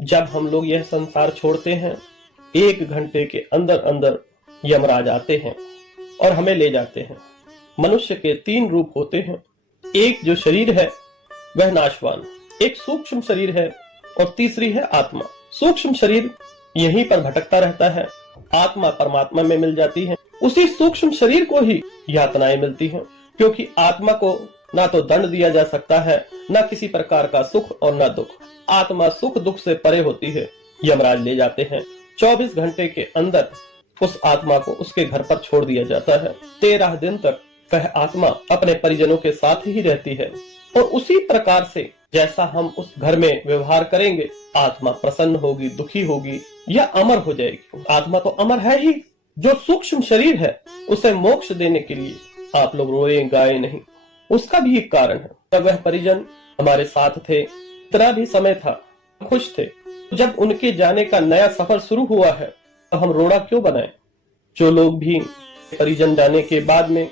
जब हम लोग यह संसार छोड़ते हैं, 1 घंटे के अंदर अंदर यमराज आते हैं और हमें ले जाते हैं। मनुष्य के 3 रूप होते हैं। एक जो शरीर है वह नाशवान, एक सूक्ष्म शरीर है और तीसरी है आत्मा। सूक्ष्म शरीर यहीं पर भटकता रहता है, आत्मा परमात्मा में मिल जाती है। उसी सूक्ष्म शरीर को ही यातनाएं मिलती हैं, क्योंकि आत्मा को ना तो दंड दिया जा सकता है, ना किसी प्रकार का सुख और ना दुख। आत्मा सुख दुख से परे होती है। यमराज ले जाते हैं। 24 घंटे के अंदर उस आत्मा को उसके घर पर छोड़ दिया जाता है। 13 दिन तक वह आत्मा अपने परिजनों के साथ ही रहती है और उसी प्रकार से जैसा हम उस घर में व्यवहार करेंगे, आत्मा प्रसन्न होगी, दुखी होगी या अमर हो जाएगी। आत्मा तो अमर है ही। जो सूक्ष्म शरीर है उसे मोक्ष देने के लिए आप लोग रोए गाए नहीं, उसका भी एक कारण है। जब वह परिजन हमारे साथ थे, इतना भी समय था, खुश थे, जब उनके जाने का नया सफर शुरू हुआ है तो हम रोना क्यों बनाएं। जो लोग भी परिजन जाने के बाद में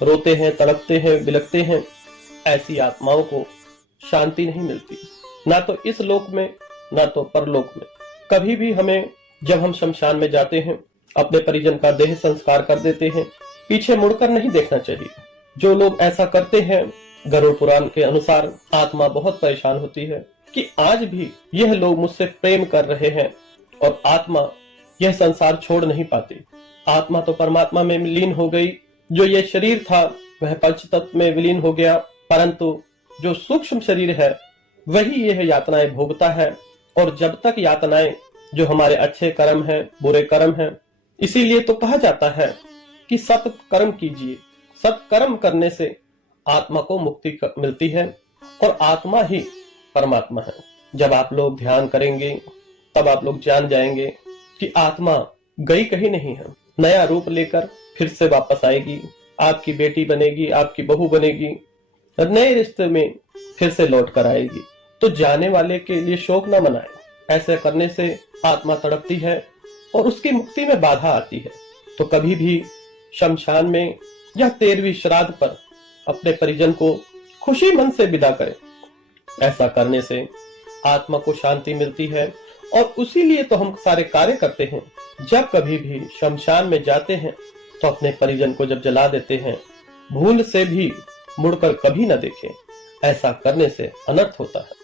रोते हैं, तड़पते हैं, बिलखते हैं, ऐसी आत्माओं को शांति नहीं मिलती, ना तो इस लोक में ना तो परलोक में। कभी भी हमें, जब हम शमशान में जाते हैं, अपने परिजन का देह संस्कार कर देते हैं, पीछे मुड़कर नहीं देखना चाहिए। जो लोग ऐसा करते हैं, गरुड़ पुराण के अनुसार आत्मा बहुत परेशान होती है कि आज भी यह लोग मुझसे प्रेम कर रहे हैं और आत्मा यह संसार छोड़ नहीं पाती। आत्मा तो परमात्मा में विलीन हो गई। जो ये शरीर था वह पंचतत्व में विलीन हो गया, परंतु जो सूक्ष्म शरीर है वही यह यातनाएं भोगता है। और जब तक यातनाएं, जो हमारे अच्छे कर्म हैं, बुरे कर्म हैं, इसीलिए तो कहा जाता है कि सत्कर्म कीजिए। सत्कर्म करने से आत्मा को मुक्ति मिलती है और आत्मा ही परमात्मा है। जब आप लोग ध्यान करेंगे तब आप लोग जान जाएंगे कि आत्मा गई कहीं नहीं है, नया रूप लेकर फिर से वापस आएगी, आपकी बेटी बनेगी, आपकी बहू बनेगी, नए रिश्ते में फिर से लौट कर आएगी। तो जाने वाले के लिए शोक न मनाएं। ऐसे करने से आत्मा तड़पती है और उसकी मुक्ति में बाधा आती है। तो कभी भी शमशान में या 13वीं श्राद्ध पर अपने परिजन को खुशी मन से विदा करें। ऐसा करने से आत्मा को शांति मिलती है और उसीलिए तो हम सारे कार्य करते हैं। जब कभी भी शमशान में जाते हैं तो अपने परिजन को जब जला देते हैं, भूल से भी मुड़कर कभी न देखें। ऐसा करने से अनर्थ होता है।